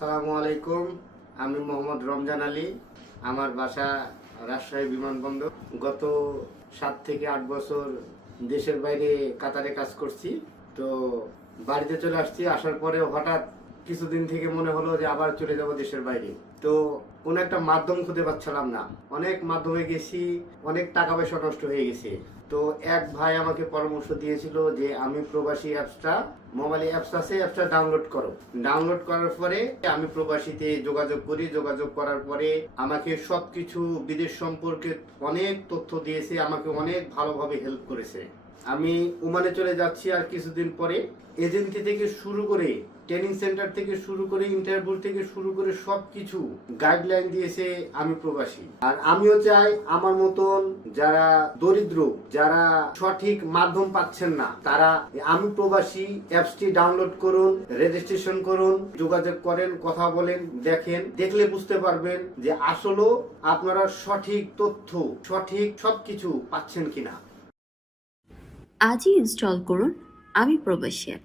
আসসালামু আলাইকুম। আমি মোহাম্মদ রমজান আলী। আমার বাসা রাজশাহী বিমানবন্দর। গত 7 থেকে 8 বছর দেশের বাইরে কাতারে কাজ করছি। তো বাড়িতে চলে আসছি। আসার পরে হঠাৎ কিছুদিন থেকে মনে হলো যে আবার চলে যাব দেশের বাইরে। তো কোনো একটা মাধ্যম খুঁজে পাচ্ছিলাম না। অনেক মাধ্যমে গেছি, অনেক টাকা পয়সা নষ্ট হয়ে গেছে। তো এক ভাই আমাকে পরামর্শ দিয়েছিল যে আমি প্রবাসী অ্যাপসটা, মোবাইলে অ্যাপস আছে, অ্যাপসটা ডাউনলোড করো। ডাউনলোড করার পরে আমি প্রবাসীতে যোগাযোগ করি। যোগাযোগ করার পরে আমাকে সবকিছু বিদেশ সম্পর্কে অনেক তথ্য দিয়েছে, আমাকে অনেক ভালোভাবে হেল্প করেছে। আমি ওমানে চলে যাচ্ছি আর কিছুদিন পরে। এজেন্সি থেকে শুরু করে, ট্রেনিং সেন্টার থেকে শুরু করে, ইন্টারভিউ থেকে শুরু করে সবকিছু গাইডলাইন দিয়েছে আমি প্রবাসী। আর আমিও চাই আমার মতন যারা দরিদ্র, যারা সঠিক মাধ্যম পাচ্ছেন না, তারা আমি প্রবাসী অ্যাপসটি ডাউনলোড করুন, রেজিস্ট্রেশন করুন, যোগাযোগ করেন, কথা বলেন, দেখেন। দেখলে বুঝতে পারবেন যে আসলে আপনারা সঠিক তথ্য, সঠিক সবকিছু পাচ্ছেন কিনা। আজই ইনস্টল করুন আমি প্রবাসী অ্যাপ।